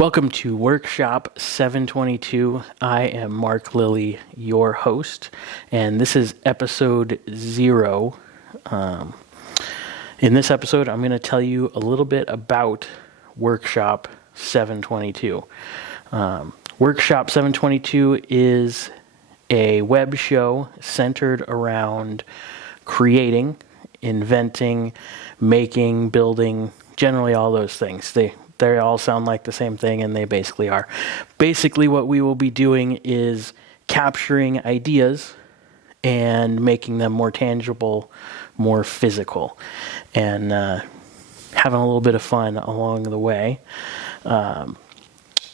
Welcome to Workshop 722. I am Mark Lilly, your host, and this is episode 0. In this episode, I'm going to tell you a little bit about Workshop 722. Workshop 722 is a web show centered around creating, inventing, making, building, generally all those things. They all sound like the same thing, and they basically are. Basically, what we will be doing is capturing ideas and making them more tangible, more physical, and having a little bit of fun along the way.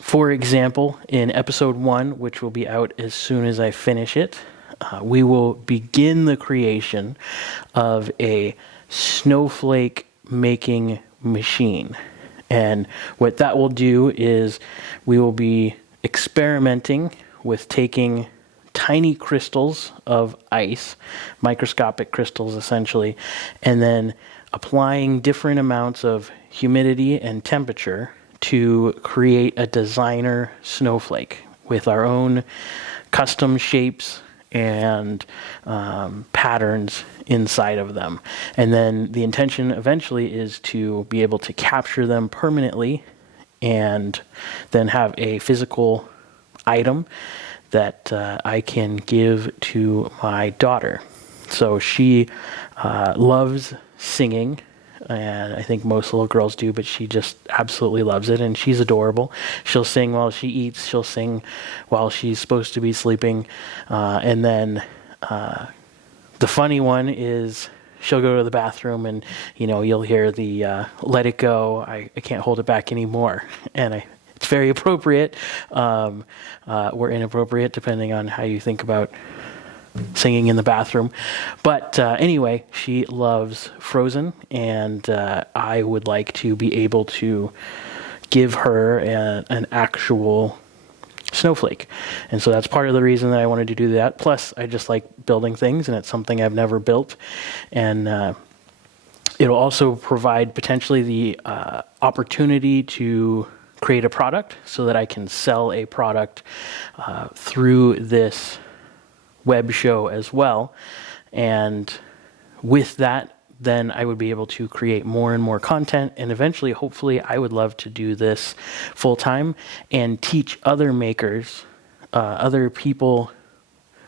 For example, in episode 1, which will be out as soon as I finish it, we will begin the creation of a snowflake making machine. And what that will do is we will be experimenting with taking tiny crystals of ice, microscopic crystals essentially, and then applying different amounts of humidity and temperature to create a designer snowflake with our own custom shapes and patterns inside of them. And then the intention eventually is to be able to capture them permanently and then have a physical item that I can give to my daughter. So she loves singing, and I think most little girls do, but she just absolutely loves it, and she's adorable. She'll sing while she eats, she'll sing while she's supposed to be sleeping, and then the funny one is she'll go to the bathroom and, you'll hear the let it go, I can't hold it back anymore, and it's very appropriate, or inappropriate, depending on how you think about singing in the bathroom. But anyway, she loves Frozen, and I would like to be able to give her an actual snowflake. And so that's part of the reason that I wanted to do that. Plus, I just like building things, and it's something I've never built. And it'll also provide potentially the opportunity to create a product so that I can sell a product through this web show as well. And with that, then I would be able to create more and more content, and eventually, hopefully, I would love to do this full time and teach other makers, other people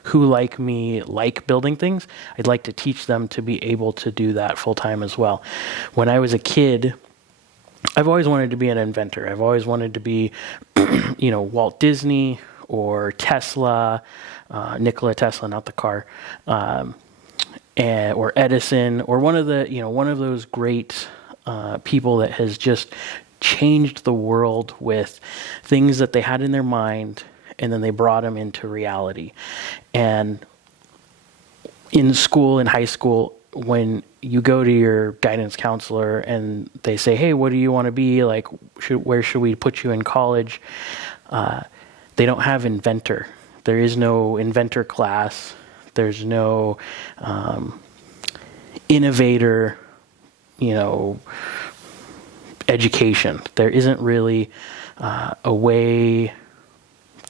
who like me like building things. I'd like to teach them to be able to do that full time as well. When I was a kid, I've always wanted to be an inventor. I've always wanted to be, Walt Disney or Tesla, Nikola Tesla, not the car, or Edison, or one of those great people that has just changed the world with things that they had in their mind, and then they brought them into reality. And in school, in high school, when you go to your guidance counselor and they say, "Hey, what do you want to be? Like, where should we put you in college?" They don't have inventor. There is no inventor class. There's no innovator, education. There isn't really a way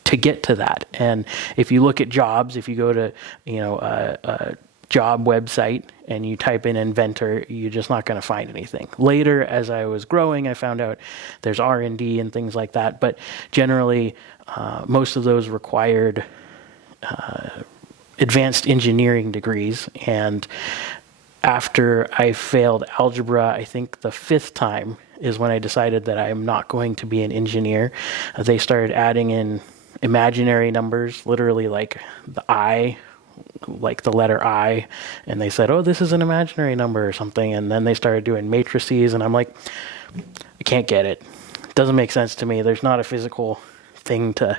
to get to that. And if you look at jobs, if you go to, a job website and you type in inventor, you're just not going to find anything. Later, as I was growing, I found out there's R&D and things like that. But generally, most of those required advanced engineering degrees. And after I failed algebra, I think the 5th time is when I decided that I'm not going to be an engineer. They started adding in imaginary numbers, literally like the I, like the letter I, and they said, "Oh, this is an imaginary number," or something. And then they started doing matrices, and I'm like, I can't get it. It doesn't make sense to me. There's not a physical thing to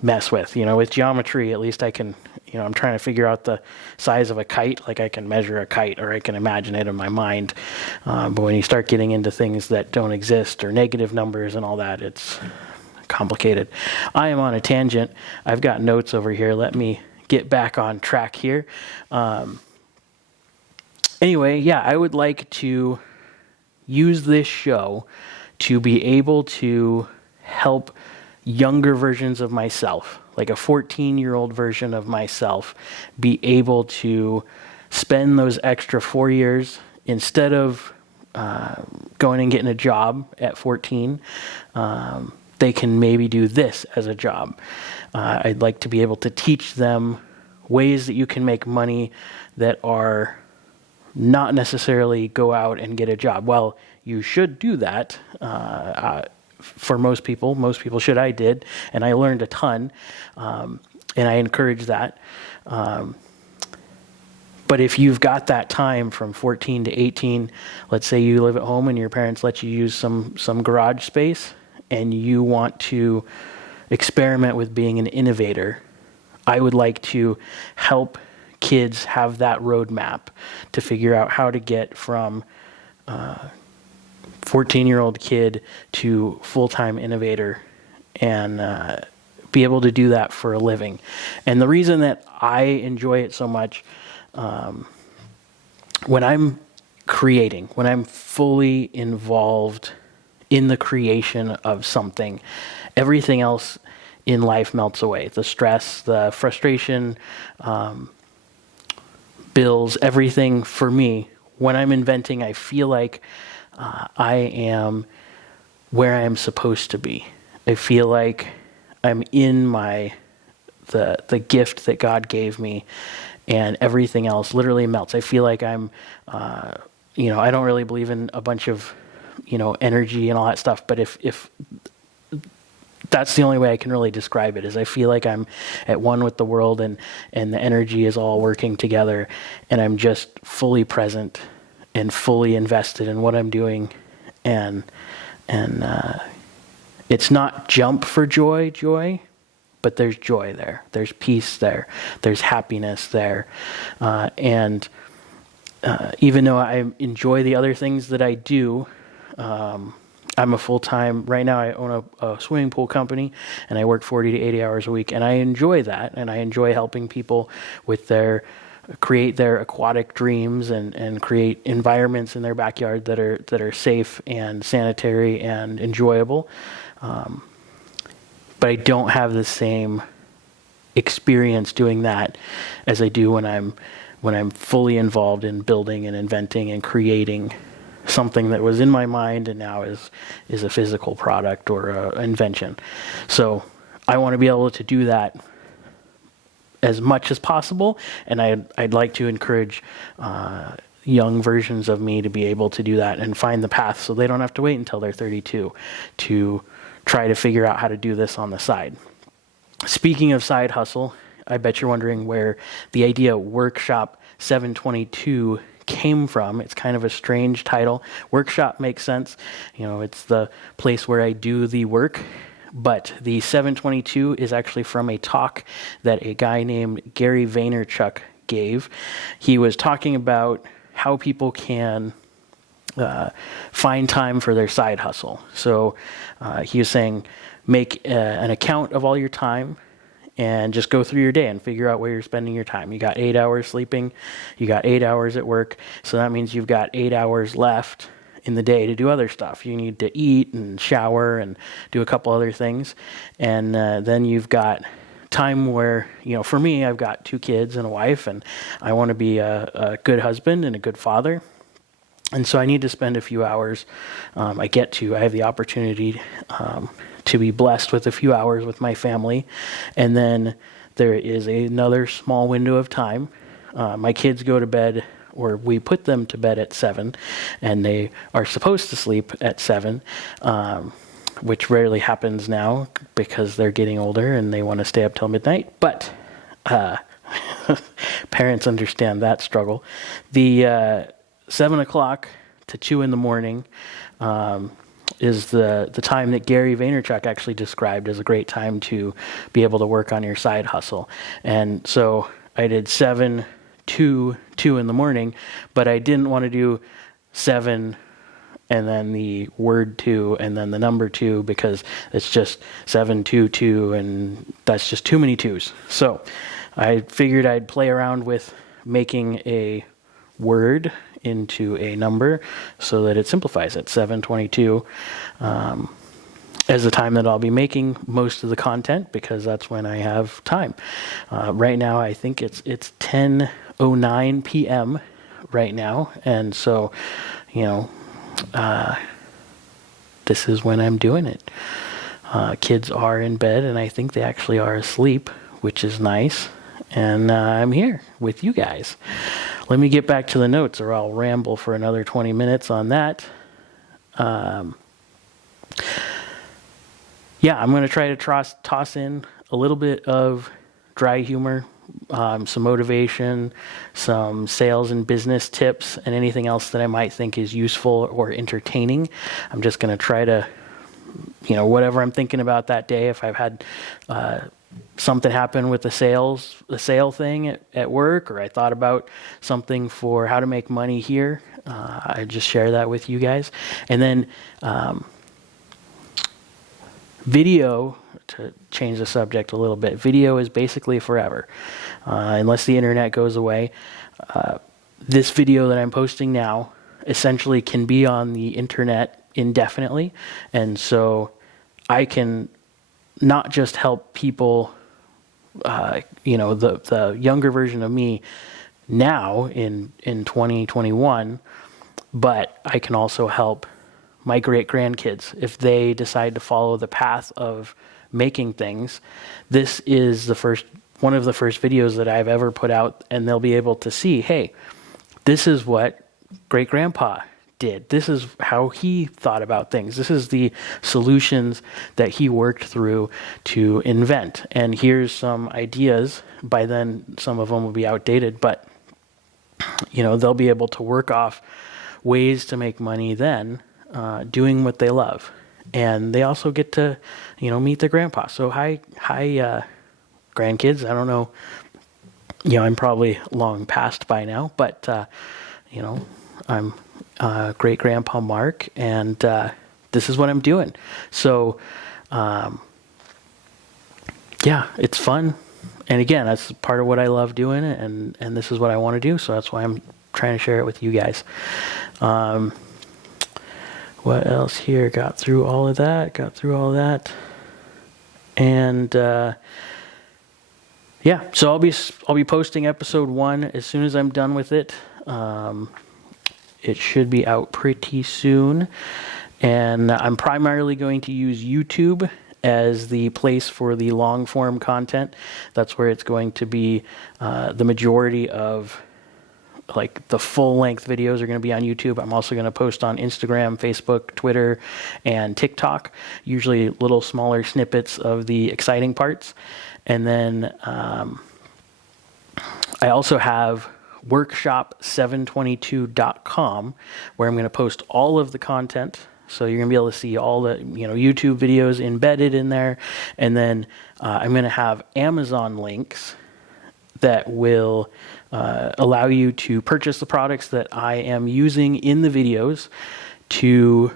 mess with. With geometry, at least I can, I'm trying to figure out the size of a kite. Like, I can measure a kite, or I can imagine it in my mind. But when you start getting into things that don't exist, or negative numbers and all that, it's complicated. I am on a tangent. I've got notes over here. Let me get back on track here. Anyway, yeah, I would like to use this show to be able to help younger versions of myself, like a 14-year-old version of myself, be able to spend those extra 4 years instead of going and getting a job at 14. They can maybe do this as a job. I'd like to be able to teach them ways that you can make money that are not necessarily go out and get a job. Well, you should do that. For most people should. I did, and I learned a ton, and I encourage that. But if you've got that time from 14 to 18, let's say you live at home and your parents let you use some garage space, and you want to experiment with being an innovator, I would like to help kids have that roadmap to figure out how to get from 14-year-old kid to full-time innovator and be able to do that for a living. And the reason that I enjoy it so much, when I'm creating, when I'm fully involved in the creation of something, everything else in life melts away. The stress, the frustration, bills, everything for me. When I'm inventing, I feel like I am where I am supposed to be. I feel like I'm in the gift that God gave me, and everything else literally melts. I feel like I'm, I don't really believe in a bunch of, energy and all that stuff, but if that's the only way I can really describe it, is I feel like I'm at one with the world, and the energy is all working together, and I'm just fully present and fully invested in what I'm doing. And it's not jump for joy, but there's joy there. There's peace there. There's happiness there. And even though I enjoy the other things that I do, I'm a full-time, right now I own a swimming pool company, and I work 40 to 80 hours a week, and I enjoy that, and I enjoy helping people with create their aquatic dreams and create environments in their backyard that are safe and sanitary and enjoyable. But I don't have the same experience doing that as I do when I'm fully involved in building and inventing and creating something that was in my mind and now is a physical product or an invention. So I want to be able to do that as much as possible, and I'd like to encourage young versions of me to be able to do that and find the path so they don't have to wait until they're 32 to try to figure out how to do this on the side. Speaking of side hustle, I bet you're wondering where the idea Workshop722 came from. It's kind of a strange title. Workshop makes sense. It's the place where I do the work. But the 722 is actually from a talk that a guy named Gary Vaynerchuk gave. He was talking about how people can find time for their side hustle. So he was saying, make an account of all your time and just go through your day and figure out where you're spending your time. You got 8 hours sleeping, you got 8 hours at work, so that means you've got 8 hours left in the day to do other stuff. You need to eat and shower and do a couple other things. And then you've got time where, for me, I've got 2 kids and a wife, and I want to be a good husband and a good father. And so I need to spend a few hours. I have the opportunity to be blessed with a few hours with my family. And then there is another small window of time. My kids go to bed, or we put them to bed at 7, and they are supposed to sleep at 7, which rarely happens now because they're getting older and they want to stay up till midnight. But parents understand that struggle. The 7 o'clock to 2 in the morning is the time that Gary Vaynerchuk actually described as a great time to be able to work on your side hustle. And so I did 7 to 2 in the morning, but I didn't want to do 7 and then the word 2 and then the number 2, because it's just 722, and that's just too many 2s. So I figured I'd play around with making a word into a number so that it simplifies it, 722. And as the time that I'll be making most of the content, because that's when I have time. Right now, I think it's 10:09 p.m. right now, and so, this is when I'm doing it. Kids are in bed, and I think they actually are asleep, which is nice. And I'm here with you guys. Let me get back to the notes, or I'll ramble for another 20 minutes on that. Yeah, I'm going to try to toss in a little bit of dry humor, some motivation, some sales and business tips, and anything else that I might think is useful or entertaining. I'm just going to try to, whatever I'm thinking about that day. If I've had something happen with the sale thing at work, or I thought about something for how to make money here, I just share that with you guys. And then video, to change the subject a little bit, video is basically forever, unless the internet goes away. This video that I'm posting now essentially can be on the internet indefinitely, and so I can not just help people, the younger version of me now in 2021, but I can also help my great-grandkids if they decide to follow the path of making things. This is one of the first videos that I've ever put out, and they'll be able to see, hey, this is what great-grandpa did. This is how he thought about things. This is the solutions that he worked through to invent. And here's some ideas. By then, some of them will be outdated, but they'll be able to work off ways to make money then, doing what they love. And they also get to, meet their grandpa. So hi, grandkids. I don't know, I'm probably long past by now, but, I'm great grandpa Mark, and this is what I'm doing. So, yeah, it's fun. And again, that's part of what I love doing, and this is what I want to do. So that's why I'm trying to share it with you guys. What else here? Got through all of that. And yeah, so I'll be posting episode 1 as soon as I'm done with it. It should be out pretty soon, and I'm primarily going to use YouTube as the place for the long form content. That's where it's going to be. The majority of the full length videos are going to be on YouTube. I'm also going to post on Instagram, Facebook, Twitter, and TikTok, usually little smaller snippets of the exciting parts. And then I also have Workshop722.com, where I'm going to post all of the content. So you're going to be able to see all the YouTube videos embedded in there. And then I'm going to have Amazon links that will allow you to purchase the products that I am using in the videos to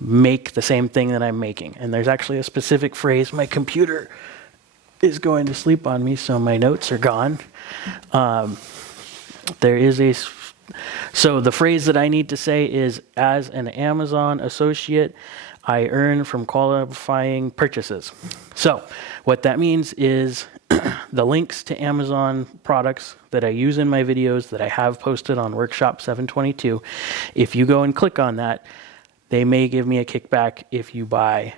make the same thing that I'm making. And there's actually a specific phrase. My computer is going to sleep on me, so my notes are gone. So the phrase that I need to say is, as an Amazon associate, I earn from qualifying purchases. So what that means is the links to Amazon products that I use in my videos that I have posted on Workshop722, if you go and click on that, they may give me a kickback if you buy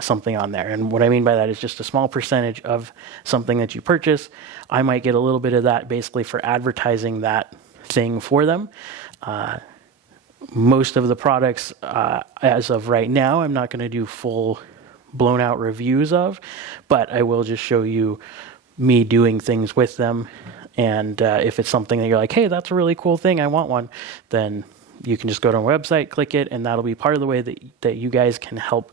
something on there. And what I mean by that is just a small percentage of something that you purchase. I might get a little bit of that basically for advertising that thing for them. Most of the products, as of right now, I'm not going to do full blown out reviews of, but I will just show you me doing things with them. And if it's something that you're like, hey, that's a really cool thing, I want one, then you can just go to our website, click it, and that'll be part of the way that you guys can help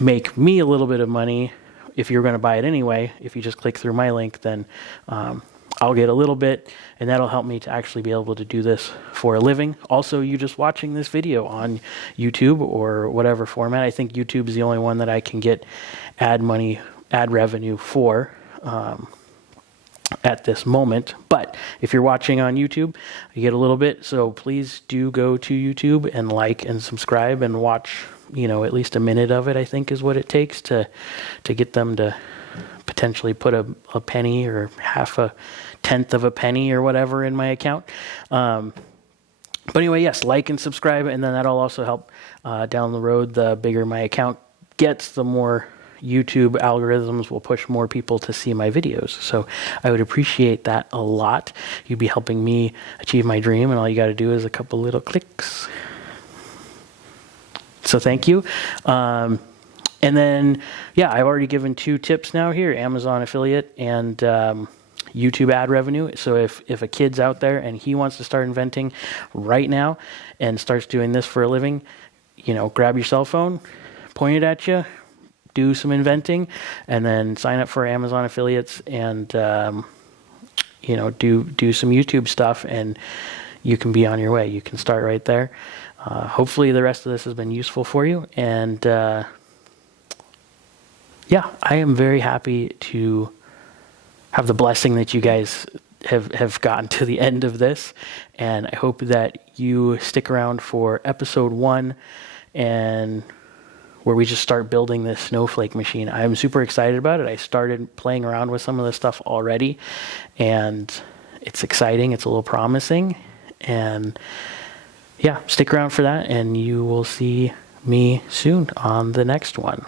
make me a little bit of money. If you're going to buy it anyway, if you just click through my link, then I'll get a little bit, and that'll help me to actually be able to do this for a living. Also, you just watching this video on YouTube or whatever format. I think YouTube is the only one that I can get ad revenue for at this moment. But if you're watching on YouTube, you get a little bit. So please do go to YouTube and like and subscribe and watch at least a minute of it, I think, is what it takes to get them to potentially put a penny or half a tenth of a penny or whatever in my account. But anyway, yes, like and subscribe, and then that'll also help down the road. The bigger my account gets, the more YouTube algorithms will push more people to see my videos. So I would appreciate that a lot. You'd be helping me achieve my dream, and all you got to do is a couple little clicks. So thank you. And then, yeah, I've already given 2 tips now here, Amazon affiliate and YouTube ad revenue. So if a kid's out there and he wants to start inventing right now and starts doing this for a living, grab your cell phone, point it at you, do some inventing, and then sign up for Amazon affiliates and, do some YouTube stuff, and you can be on your way. You can start right there. Hopefully the rest of this has been useful for you. And yeah, I am very happy to have the blessing that you guys have gotten to the end of this. And I hope that you stick around for episode 1, and where we just start building this snowflake machine. I'm super excited about it. I started playing around with some of this stuff already, and it's exciting. It's a little promising. And yeah, stick around for that, and you will see me soon on the next one.